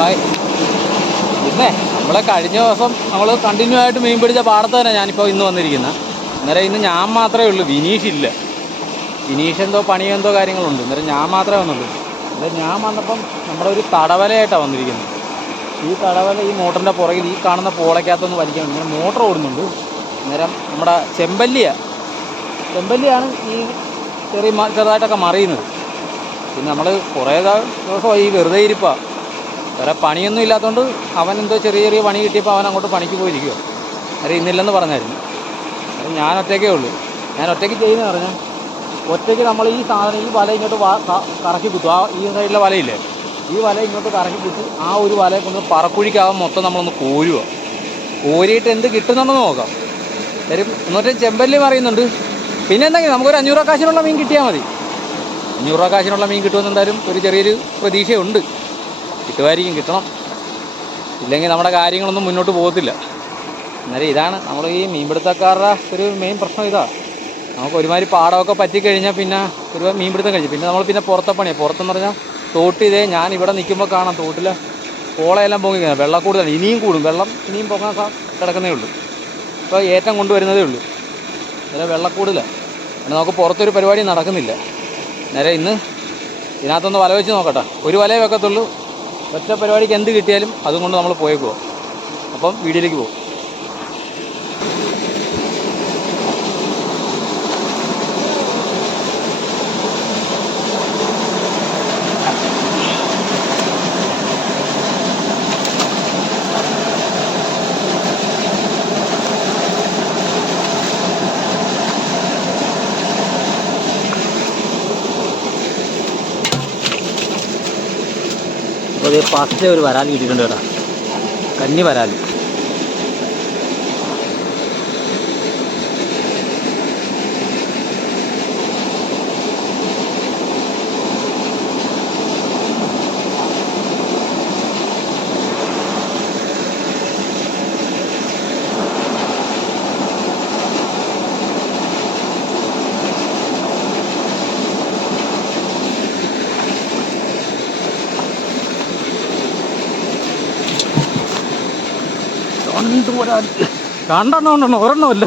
Hi. പിന്നെ നമ്മളെ കഴിഞ്ഞ ദിവസം നമ്മൾ കണ്ടിന്യൂ ആയിട്ട് മീൻ പിടിച്ച പാടത്ത് തന്നെ ഞാനിപ്പോൾ ഇന്ന് വന്നിരിക്കുന്നത് അന്നേരം ഇന്ന് ഞാൻ മാത്രമേ ഉള്ളൂ വിനീഷ് ഇല്ല. വിനീഷ് എന്തോ പണിയോ എന്തോ കാര്യങ്ങളുണ്ട്. അന്നേരം ഞാൻ മാത്രമേ വന്നുള്ളൂ. അന്നേരം ഞാൻ വന്നപ്പം നമ്മുടെ ഒരു തടവലയായിട്ടാണ് വന്നിരിക്കുന്നത് ഈ തടവല ഈ മോട്ടറിന്റെ പുറകിൽ ഈ കാണുന്ന പോളയ്ക്കകത്തൊന്ന് വലിക്കാൻ ഇങ്ങനെ മോട്ടർ ഓടുന്നുണ്ട്. അന്നേരം നമ്മുടെ ചെമ്പല്ലിയ. ചെമ്പല്ലിയാണ് ഈ ചെറിയ ചെറുതായിട്ടൊക്കെ മറിയുന്നത്. പിന്നെ നമ്മൾ കുറേ ദിവസമായി ഈ വെറുതെ ഇരിപ്പാണ് വേറെ പണിയൊന്നും ഇല്ലാത്തതുകൊണ്ട് അവൻ എന്തോ ചെറിയ ചെറിയ പണി കിട്ടിയപ്പോൾ അവൻ അങ്ങോട്ട് പണിക്ക് പോയിരിക്കുക അത് ഇന്നില്ലെന്ന് പറഞ്ഞായിരുന്നു. അത് ഞാൻ ഒറ്റയ്ക്കേ ഉള്ളൂ. ഞാൻ ഒറ്റയ്ക്ക് ചെയ്യുന്ന പറഞ്ഞാൽ ഒറ്റയ്ക്ക് നമ്മൾ ഈ സാധനം ഈ വല ഇങ്ങോട്ട് കറക്കി കുത്തും. ആ ഈ സൈഡിലെ വലയില്ലേ? ഈ വല ഇങ്ങോട്ട് കറക്കി കുത്തി ആ ഒരു വലയെ കൊണ്ട് പറക്കുഴിക്കാവാൻ മൊത്തം നമ്മളൊന്ന് കോരുക കോരിയിട്ട് എന്ത് കിട്ടുന്നുണ്ടെന്ന് നോക്കാം. തരും എന്നിട്ട് ചെമ്പല്ലി പറയുന്നുണ്ട് പിന്നെ എന്തെങ്കിലും? നമുക്കൊരു അഞ്ഞൂറ് കാശിനുള്ള മീൻ കിട്ടിയാൽ മതി. അഞ്ഞൂറ് കാശിനുള്ള മീൻ കിട്ടുമെന്ന് എന്തായാലും ഒരു ചെറിയൊരു പ്രതീക്ഷയുണ്ട്. കിട്ടുമായിരിക്കും കിട്ടണം. ഇല്ലെങ്കിൽ നമ്മുടെ കാര്യങ്ങളൊന്നും മുന്നോട്ട് പോകത്തില്ല. അന്നേരം ഇതാണ് നമ്മൾ ഈ മീൻപിടുത്തക്കാരുടെ ഒരു മെയിൻ പ്രശ്നം ഇതാ. നമുക്ക് ഒരുമാതിരി പാടമൊക്കെ പറ്റിക്കഴിഞ്ഞാൽ പിന്നെ ഒരു മീൻപിടുത്തം കഴിഞ്ഞു പിന്നെ നമ്മൾ പിന്നെ പുറത്തെ പണിയാണ് പുറത്തെന്ന് പറഞ്ഞാൽ തോട്ട് ഇതേ ഞാൻ ഇവിടെ നിൽക്കുമ്പോൾ കാണാം തോട്ടിൽ പോളയെല്ലാം പൊങ്ങി കഴിഞ്ഞാൽ വെള്ളം കൂടുതലാണ് ഇനിയും കൂടും. വെള്ളം ഇനിയും പൊങ്ങാൻ കിടക്കുന്നേ ഉള്ളൂ. ഇപ്പോൾ ഏറ്റം കൊണ്ടുവരുന്നതേ ഉള്ളൂ. അന്നേരം കൂടുതലാണ് പിന്നെ നമുക്ക് പുറത്തൊരു പരിപാടി നടക്കുന്നില്ല. നേരെ ഇന്ന് ഇതിനകത്തൊന്ന് വല വെച്ച് നോക്കട്ടെ. ഒരു വലയേ വെക്കത്തുള്ളൂ. ഒറ്റ പരിപാടിക്ക് എന്ത് കിട്ടിയാലും അതുകൊണ്ട് നമ്മൾ പോയേക്കുമോ അപ്പം വീഡിയോയിലേക്ക് പോകും. അപ്പോൾ ഇത് ഫസ്റ്റ് ഒരു വരാൽ കിട്ടിയിട്ടുണ്ട് കേട്ടോ. കന്നി വരാൽ. രണ്ട് വരാൽ ഒരെണ്ണമല്ല.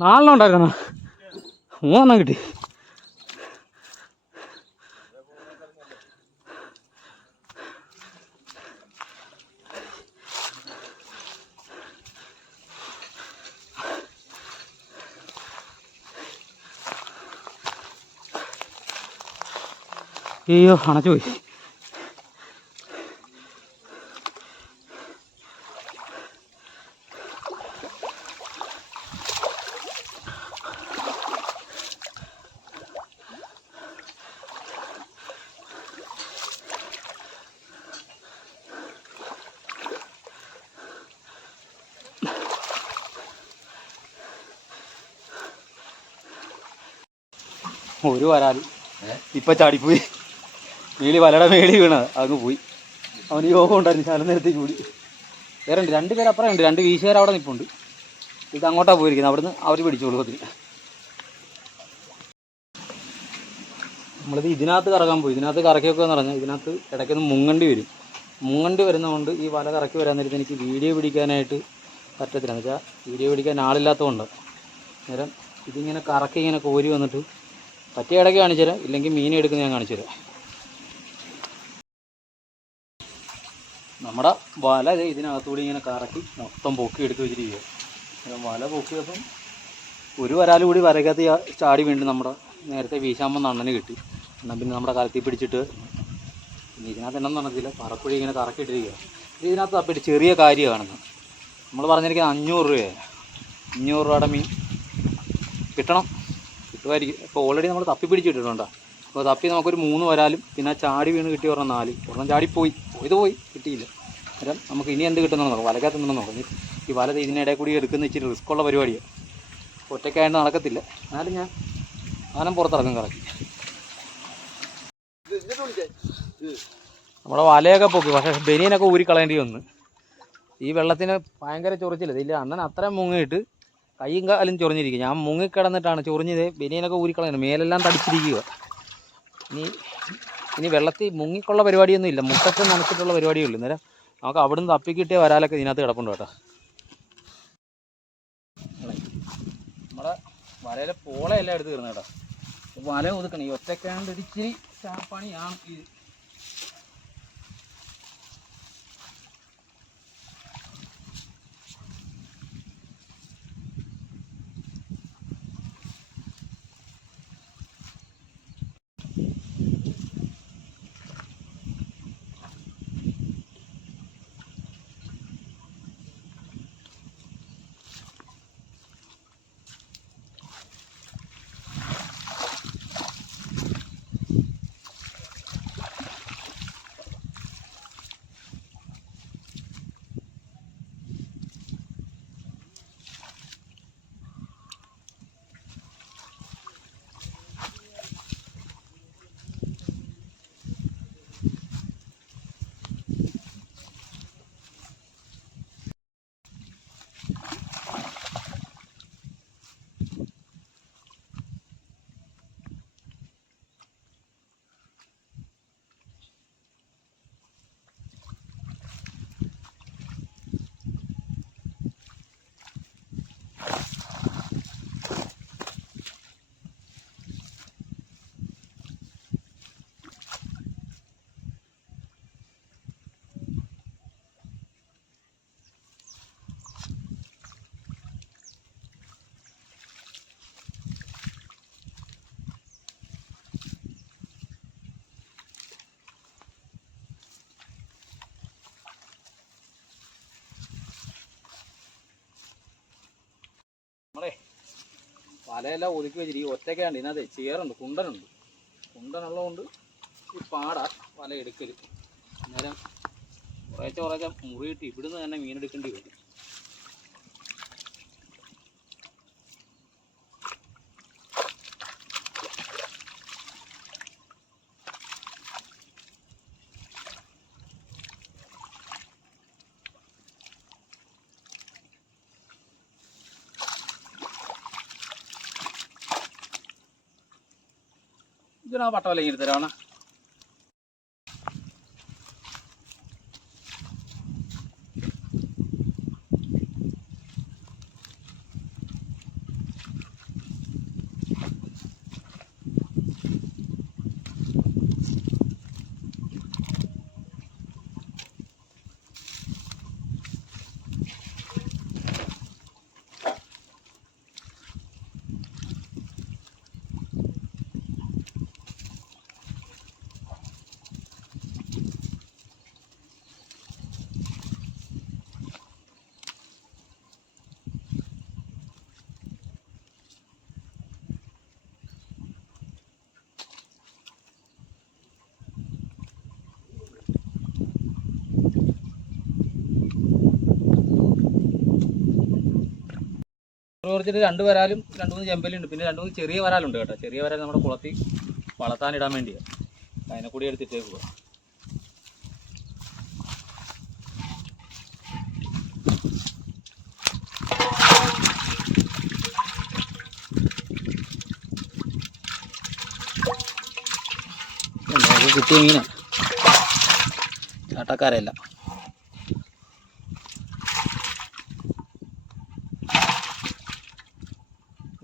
നാലെണ്ണം ഉണ്ടായിരുന്നു മൂന്നെണ്ണം കിട്ടി. അയ്യോ അണച്ചു പോയി. ഒരു വരാൽ ഇപ്പൊ ചാടിപ്പോയി. മേളി വലയുടെ മേളി വീണത്. അങ്ങ് പോയി. അവന് യോഗം ഉണ്ടായിരുന്നു. ശാലം നേരത്തേക്ക് കൂടി വേറെ ഉണ്ട്. രണ്ട് പേര് അപ്പുറം ഉണ്ട്. രണ്ട് വീശുകാർ അവിടെ നിൽപ്പുണ്ട് ഇത് അങ്ങോട്ടാ പോയിരിക്കുന്നത്. അവിടുന്ന് അവർ പിടിച്ചോളൂ അതിന്. നമ്മളിത് ഇതിനകത്ത് കറക്കാൻ പോയി. ഇതിനകത്ത് കറക്കിയൊക്കെ എന്ന് പറഞ്ഞാൽ ഇതിനകത്ത് ഇടയ്ക്കൊന്ന് മുങ്ങണ്ടി വരും. മുങ്ങണ്ടി വരുന്നതുകൊണ്ട് ഈ വല കറക്കി വരാൻ നേരത്ത് എനിക്ക് വീഡിയോ പിടിക്കാനായിട്ട് പറ്റത്തില്ല. എന്ന് വെച്ചാൽ വീഡിയോ പിടിക്കാൻ ആളില്ലാത്തതുകൊണ്ട്. നേരം ഇതിങ്ങനെ കറക്കി ഇങ്ങനെ കോരി വന്നിട്ട് പറ്റിയ ഇടയ്ക്ക് കാണിച്ചു തരാം. ഇല്ലെങ്കിൽ മീൻ എടുക്കുന്ന ഞാൻ കാണിച്ചു തരാം. നമ്മുടെ വല ഇതിനകത്തുകൂടി ഇങ്ങനെ കറക്കി മൊത്തം പൊക്കി എടുത്ത് വെച്ചിരിക്കുക വല പൊക്കിയപ്പം ഒരു വരാൽ കൂടി വരയ്ക്കകത്ത് ചാടി വീണ്ടും നമ്മുടെ നേരത്തെ വീശാമ്പം അണ്ണന് കിട്ടി. എന്നാൽ പിന്നെ നമ്മുടെ കലത്തിൽ പിടിച്ചിട്ട് പിന്നെ ഇതിനകത്ത് എണ്ണം നടന്നില്ല പറക്കുഴി ഇങ്ങനെ കറക്കിയിട്ടിരിക്കുക ഇത് ഇതിനകത്ത് അപ്പം ചെറിയ കാര്യമാണ്. നമ്മൾ പറഞ്ഞിരിക്കുന്നത് അഞ്ഞൂറ് രൂപയാണ്. അഞ്ഞൂറ് രൂപയുടെ മീൻ കിട്ടണം. കിട്ടുമായിരിക്കും ഇപ്പോൾ ഓൾറെഡി നമ്മൾ തപ്പി പിടിച്ചിട്ടിട്ടുണ്ടോ അപ്പോൾ തപ്പി നമുക്കൊരു മൂന്ന് വരാലും പിന്നെ ചാടി വീണ് കിട്ടി പറഞ്ഞാൽ നാല്. ഒരെണ്ണം ചാടി പോയി പോയത് പോയി. കിട്ടിയില്ല. അന്നേരം നമുക്ക് ഇനി എന്ത് കിട്ടുന്നു നോക്കാം. വലക്കകത്ത് നിന്ന് നോക്കാം. ഈ- വല ഇതിനിടയിൽ കൂടി എടുക്കുന്ന ഇച്ചിരി റിസ്ക് ഉള്ള പരിപാടിയാണ് ഒറ്റയ്ക്കായിട്ട് നടക്കത്തില്ല. എന്നാലും ഞാൻ ആനം പുറത്തിറങ്ങും കറക്കി. നമ്മുടെ വലയൊക്കെ പൊക്കി. പക്ഷേ ബനിയനൊക്കെ ഊരിക്കളയേണ്ടി വന്ന്. ഈ വെള്ളത്തിന് ഭയങ്കര ചൊറിച്ചില്ല ഇല്ല അണ്ണൻ അത്രയും മുങ്ങിയിട്ട് കൈയും കാലും ചൊറിഞ്ഞിരിക്കും. ഞാൻ മുങ്ങിക്കിടന്നിട്ടാണ് ചൊറിഞ്ഞത്. ബനിയനൊക്കെ ഊരിക്കളയാണ് മേലെല്ലാം തടിച്ചിരിക്കുക. ഇനി ഇനി വെള്ളത്തിൽ മുങ്ങിക്കുള്ള പരിപാടിയൊന്നും ഇല്ല. മുട്ടത്ത് നനച്ചിട്ടുള്ള പരിപാടിയേ ഉള്ളൂ. നേരം നമുക്ക് അവിടുന്ന് തപ്പി തപ്പിക്കിട്ടേ വരാലൊക്കെ ഇതിനകത്ത് കിടപ്പുണ്ട് കേട്ടോ. നമ്മുടെ വലയിലെ പോളയല്ല എടുത്ത് കയറുന്നത് വല ഒതുക്കണം. ഈ ഒറ്റക്കാണ്ട് ഇച്ചിരി ചാപ്പണിയാണ് ഇത് വലയെല്ലാം ഒതുക്കി വെച്ചിട്ട് ഈ ഒറ്റയ്ക്കാണ്ട് ഇതിനകത്ത് ചേറുണ്ട് കുണ്ടനുണ്ട്. കുണ്ടനുള്ളതുകൊണ്ട് ഈ പാട വല എടുക്കൽ അന്നേരം കുറേശ്ശെ കുറേശ്ശെ മുറിയിട്ട് ഇവിടുന്ന് തന്നെ മീനെടുക്കേണ്ടി വരും. ഇതിനാ പട്ടവല ഇങ്ങനെ തരാവണ കുറച്ചിട്ട് രണ്ട് വരാലും രണ്ട് മൂന്ന് ചെമ്പലുണ്ട് പിന്നെ രണ്ട് മൂന്ന് ചെറിയ വരാലുണ്ട് കേട്ടോ. ചെറിയ വരാൽ നമ്മുടെ കുളത്തിൽ വളർത്താനിടാൻ വേണ്ടിയാണ് അതിനെ കൂടി എടുത്തിട്ടേ പോവാ. കിട്ടിയ മീനാണ് ചാട്ടക്കാരല്ല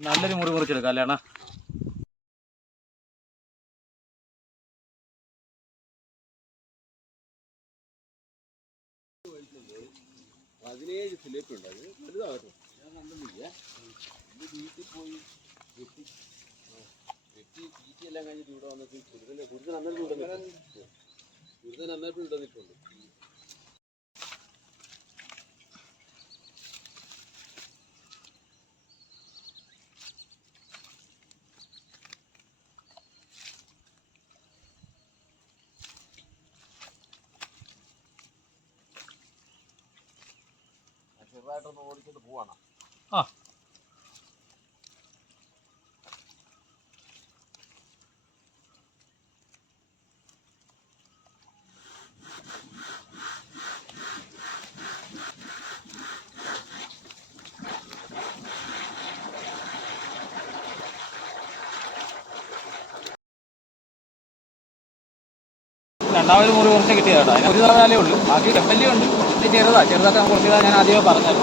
നല്ലൊരു മുറി മുറിച്ചെടുക്കാം അല്ലേ അണ്ണാ പതിനേഴ് ഫിലിപ്പ് ഉണ്ട് അത് വലുതാകട്ടെ വീട്ടിൽ പോയി വെട്ടി വെട്ടി തീറ്റയെല്ലാം കഴിഞ്ഞിട്ട് ഇവിടെ വന്നിട്ട്. കുരുതനെ കുരുതൻ അന്നേരം കുരുതൻ അന്നേരം ചെറുതായിട്ടൊന്ന് ഓടിച്ചിട്ട് പോവാണ്. ആ. രണ്ടാമത് മുറി കുറച്ച് കിട്ടിയതാണ് ഒരു തവണ ഉള്ളൂ. ബാക്കി ഉണ്ട്. ചെറുതാണ് ചെറുതാ. ചെറുതൊക്കെ കുറച്ച് ഞാൻ ആദ്യമേ പറഞ്ഞല്ലോ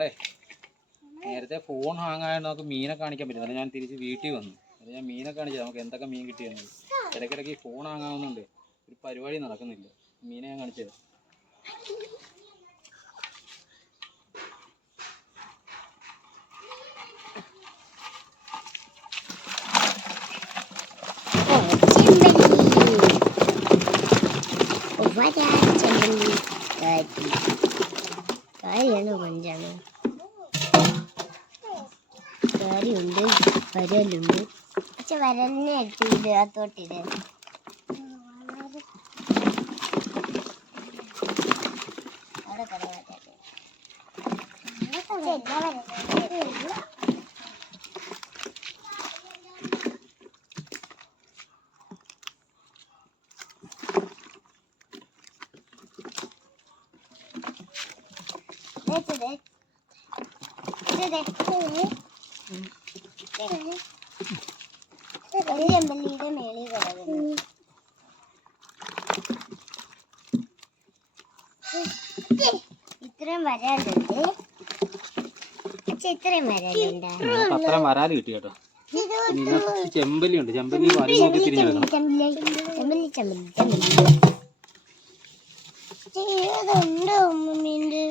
നമ്മളെ നേരത്തെ ഫോൺ ഹാങ് ആയതുകൊണ്ട് നമുക്ക് മീനെ കാണിക്കാൻ പറ്റില്ല ഞാൻ തിരിച്ച് വീട്ടിൽ വന്നു. അത് ഞാൻ മീനെ കാണിച്ചത്. നമുക്ക് എന്തൊക്കെ മീൻ കിട്ടിയെന്ന്. ഇടയ്ക്കിടയ്ക്ക് ഫോൺ ഹാങ് ആവുന്നുണ്ട് ഒരു പരിപാടി നടക്കുന്നില്ല. മീനെ ഞാൻ കാണിച്ചത്. കാര്യാണ് പഞ്ചാണ് കാര്യമുണ്ട് വരലുണ്ട്. പക്ഷെ വരലിനെ എടുത്തിട്ട് അത്തോട്ടിട്ട് അവിടെ ചെമ്പല്ലിയുടെ മേളിൽ കിടക്കുന്നു ഇത്രയും വരാനുണ്ട്. പക്ഷെ ഇത്രയും നമുക്ക് അത്രയും വരാൽ കിട്ടി കേട്ടോ. ചെമ്പല്ലി ഉണ്ട്. ചെമ്പല്ലി വരി തിരിഞ്ഞു തിരിഞ്ഞെടുക്കണം ചെമ്പല്ലി ചെമ്പല്ലി ചെമ്പല്ലി ഏതുണ്ട് ഉമ്മീന്റെ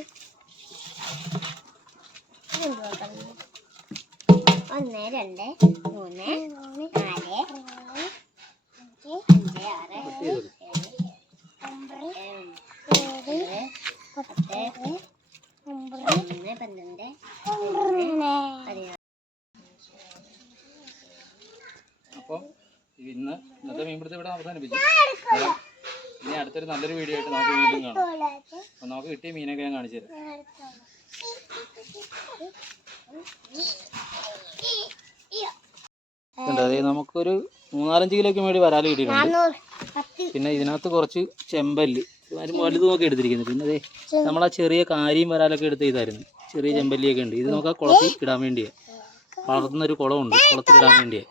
ഒന്ന് രണ്ട് മൂന്ന് നാല് അഞ്ച് ആറ് ഏഴ് ഏഴ് പത്ത് പന്ത്രണ്ട് ഇന്ന് ഇന്നത്തെ മീൻപിടുത്തം ഇവിടെ അവസാനിപ്പിച്ചു. ഇനി അടുത്തൊരു നല്ലൊരു വീഡിയോ ആയിട്ട് നമുക്ക് വീണ്ടും കാണാം. അപ്പം നമുക്ക് കിട്ടിയ മീനൊക്കെ ഞാൻ കാണിച്ചു തരാം. നമുക്കൊരു മൂന്നാലഞ്ച് കിലോയ്ക്ക് വേണ്ടി വരാൽ കിട്ടിയിട്ടുണ്ട്. പിന്നെ ഇതിനകത്ത് കുറച്ച് ചെമ്പല്ലി. വലുത് നോക്കി എടുത്തിരിക്കുന്നത്. പിന്നെ അതെ നമ്മൾ ആ ചെറിയ കാരിയും വരാലൊക്കെ എടുത്ത് ചെയ്തായിരുന്നു ചെറിയ ചെമ്പല്ലിയൊക്കെ ഉണ്ട്. ഇത് നമുക്ക് ആ കുളത്തിൽ ഇടാൻ വേണ്ടിയാണ് വളർത്തുന്ന ഒരു കുളമുണ്ട്. കുളത്തിൽ ഇടാൻ വേണ്ടിയാണ്